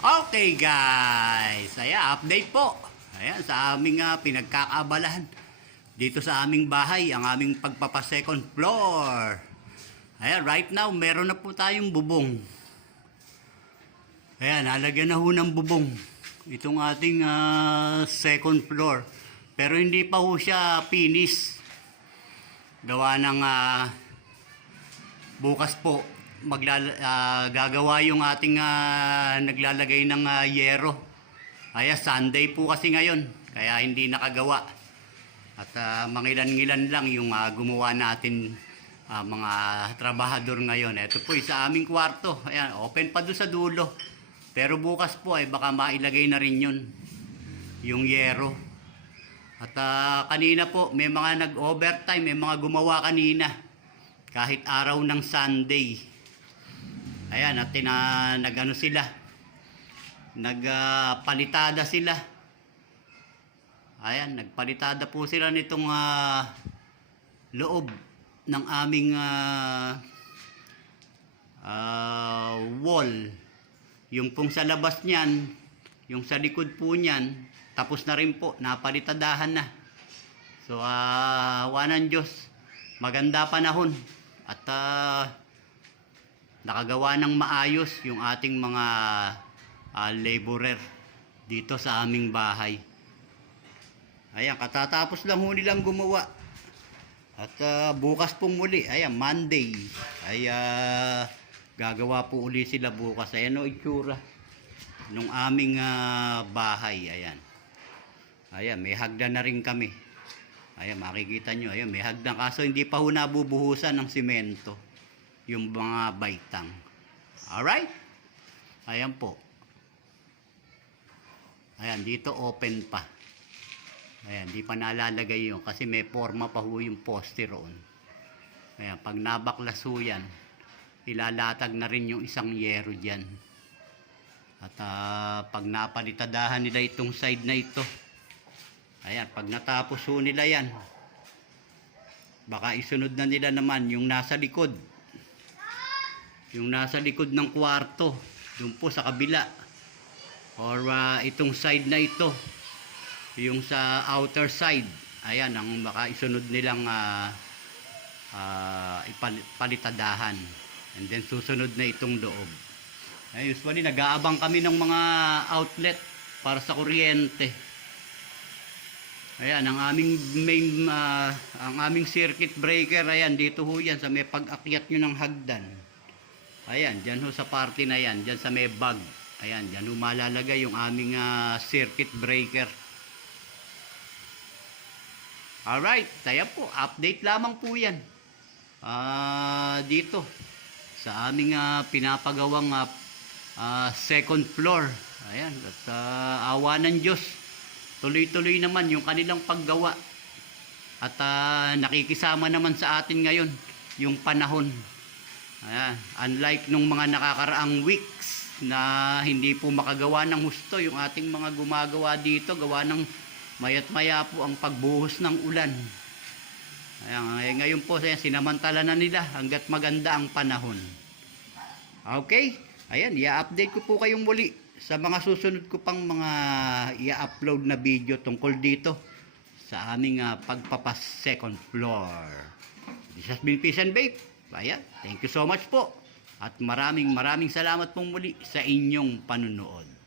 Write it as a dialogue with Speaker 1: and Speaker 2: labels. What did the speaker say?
Speaker 1: Okay guys, ayan, update po. Ayan, sa aming uh, pinagkakaabalahan. Dito sa aming bahay, ang aming pagpapa second floor. Ayan, right now, meron na po tayong bubong. Ayan, nalagyan na ho ng bubong. Itong ating ah, second floor. Pero hindi pa ho siya finish. Gawa ng ah, bukas po maglala, ah, gagawa yung ating ah, naglalagay ng ah, yero. Kaya Sunday po kasi ngayon, kaya hindi nakagawa. At ah, mangilan-ngilan lang yung ah, gumawa natin ah, mga trabahador ngayon. Ito po sa aming kwarto. Ayan, open pa doon sa dulo. Pero bukas po ay baka mailagay na rin yun. Yung yero. At ah, kanina po, may mga nag-overtime, may mga gumawa kanina. Kahit araw ng Sunday. Ayan, at tina, nag-ano sila. Nagpalitada sila. Ayan, nagpalitada po sila nitong ah, loob ng aming ah, ah, wall. Yung pong sa labas niyan, yung sa likod po niyan, tapos na rin po, napalitadahan na. So, ah, awa ng Diyos, maganda panahon. At ah, nakagawa ng maayos yung ating mga ah, laborer dito sa aming bahay. Ayan, katatapos lang ho nilang gumawa. At ah, bukas pong muli, ayan, Monday, ay ah, gagawa po uli sila bukas. Ayan o itsura nung aming ah, bahay. Ayan. Ayan, may hagdan na rin kami. Ayan, makikita nyo. Ayan, may hagdan. Kaso hindi pa ho nabubuhusan ng simento. Yung mga baitang. Alright? Ayan po. Ayan, dito open pa. Ayan, di pa nalalagay yun kasi may forma pa ho yung poste roon. Ayan, pag nabaklas ho yan, ilalatag na rin yung isang yero dyan. At ah, pag napalitadahan nila itong side na ito, ayan, pag natapos nila yan, baka isunod na nila naman yung nasa likod. Yung nasa likod ng kwarto, doon po sa kabila. Or ah, itong side na ito, yung sa outer side, ayan, ang baka isunod nilang ah, ah, ipalitadahan. And then susunod na itong loob. Ay, usually nag-aabang kami ng mga outlet para sa kuryente. Ayan, ang aming main ah, ang aming circuit breaker, ayan, dito ho yan sa may pag-akyat nyo ng hagdan. Ayan, dyan ho sa party na yan, dyan sa may bag. Ayan, dyan ho malalagay yung aming ah, circuit breaker. Alright, kaya po, update lamang po yan. Ah, dito, sa aming ah, pinapagawang ah, ah, second floor. Ayan, at ah, awa ng Diyos. Tuloy-tuloy naman yung kanilang paggawa. At ah, nakikisama naman sa atin ngayon yung panahon. Ayan, unlike nung mga nakakaraang weeks na hindi po makagawa ng husto yung ating mga gumagawa dito, gawa ng mayat maya po ang pagbuhos ng ulan. Ayan, eh, ngayon po sinamantala na nila hanggat maganda ang panahon. Okay, ayan, i-update ko po kayong muli sa mga susunod ko pang mga i-upload na video tungkol dito sa aming ah, pagpapas second floor. This has been Peace and Babe. Ayan, thank you so much po. At maraming maraming salamat pong muli sa inyong panunood.